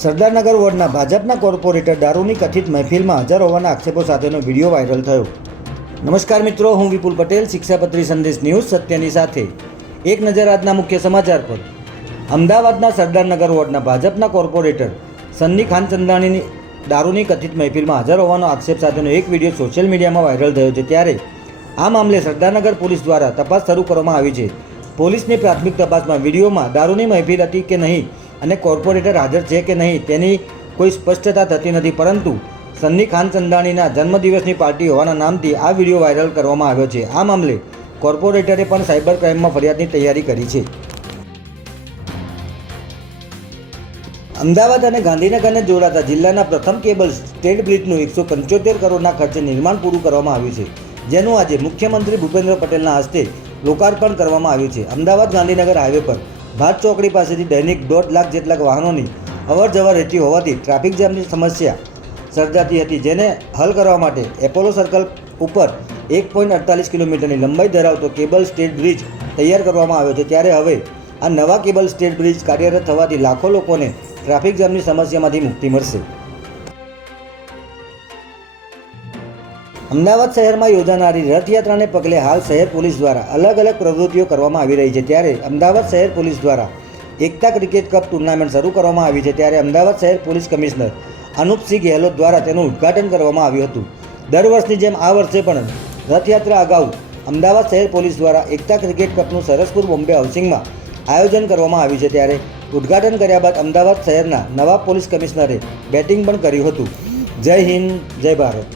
સરદારનગર વોર્ડના ભાજપના કોર્પોરેટર દારૂની કથિત મહેફિલમાં હાજર હોવાના આક્ષેપો સાથેનો વિડીયો વાયરલ થયો. નમસ્કાર મિત્રો, હું વિપુલ પટેલ, શિક્ષાપત્રી સંદેશ ન્યૂઝ સત્યની સાથે. એક નજર આજના મુખ્ય સમાચાર પર. અમદાવાદના સરદારનગર વોર્ડના ભાજપના કોર્પોરેટર સન્ની ખાનચંદાણીની દારૂની કથિત મહેફિલમાં હાજર હોવાનો આક્ષેપ સાથેનો એક વિડીયો સોશિયલ મીડિયામાં વાયરલ થયો છે. ત્યારે આ મામલે સરદારનગર પોલીસ દ્વારા તપાસ શરૂ કરવામાં આવી છે. પોલીસની પ્રાથમિક તપાસમાં વિડીયોમાં દારૂની મહેફિલ હતી કે નહીં અને કોર્પોરેટર હાજર છે કે નહીં તેની કોઈ સ્પષ્ટતા થતી નથી, પરંતુ સન્ની ખાનચંદાણીના જન્મદિવસની પાર્ટી હોવાના નામથી આ વિડીયો વાયરલ કરવામાં આવ્યો છે. આ મામલે કોર્પોરેટરે પણ સાયબર ક્રાઇમમાં ફરિયાદની તૈયારી કરી છે. અમદાવાદ અને ગાંધીનગરને જોડાતા જિલ્લાના પ્રથમ કેબલ સ્ટેટ બ્રિજનું 175 કરોડના ખર્ચે નિર્માણ પૂરું કરવામાં આવ્યું છે, જેનું આજે મુખ્યમંત્રી ભૂપેન્દ્ર પટેલના હસ્તે લોકાર્પણ કરવામાં આવ્યું છે. અમદાવાદ ગાંધીનગર હાઈવે પર ભાત ચોકડી પાસેથી દૈનિક 1.5 લાખ જેટલા વાહનોની અવરજવર રહેતી હોવાથી ટ્રાફિક જામની સમસ્યા સર્જાતી હતી, જેને હલ કરવા માટે એપોલો સર્કલ ઉપર 1.48 કિલોમીટરની લંબાઈ ધરાવતો કેબલ સ્ટેટ બ્રિજ તૈયાર કરવામાં આવ્યો છે. ત્યારે હવે આ નવા કેબલ સ્ટેટ બ્રિજ કાર્યરત થવાથી લાખો લોકોને ટ્રાફિક જામની સમસ્યામાંથી મુક્તિ મળશે. અમદાવાદ શહેરમાં યોજાનારી રથયાત્રાને પગલે હાલ શહેર પોલીસ દ્વારા અલગ અલગ પ્રવૃત્તિઓ કરવામાં આવી રહી છે. ત્યારે અમદાવાદ શહેર પોલીસ દ્વારા એકતા ક્રિકેટ કપ ટુર્નામેન્ટ શરૂ કરવામાં આવી છે. ત્યારે અમદાવાદ શહેર પોલીસ કમિશનર અનુપસિંહ ગેહલોત દ્વારા તેનું ઉદ્ઘાટન કરવામાં આવ્યું હતું. દર વર્ષની જેમ આ વર્ષે પણ રથયાત્રા અગાઉ અમદાવાદ શહેર પોલીસ દ્વારા એકતા ક્રિકેટ કપનું સરસપુર બોમ્બે હાઉસિંગમાં આયોજન કરવામાં આવ્યું છે. ત્યારે ઉદ્ઘાટન કર્યા બાદ અમદાવાદ શહેરના નવા પોલીસ કમિશનરે બેટિંગ પણ કર્યું હતું. જય હિન્દ, જય ભારત.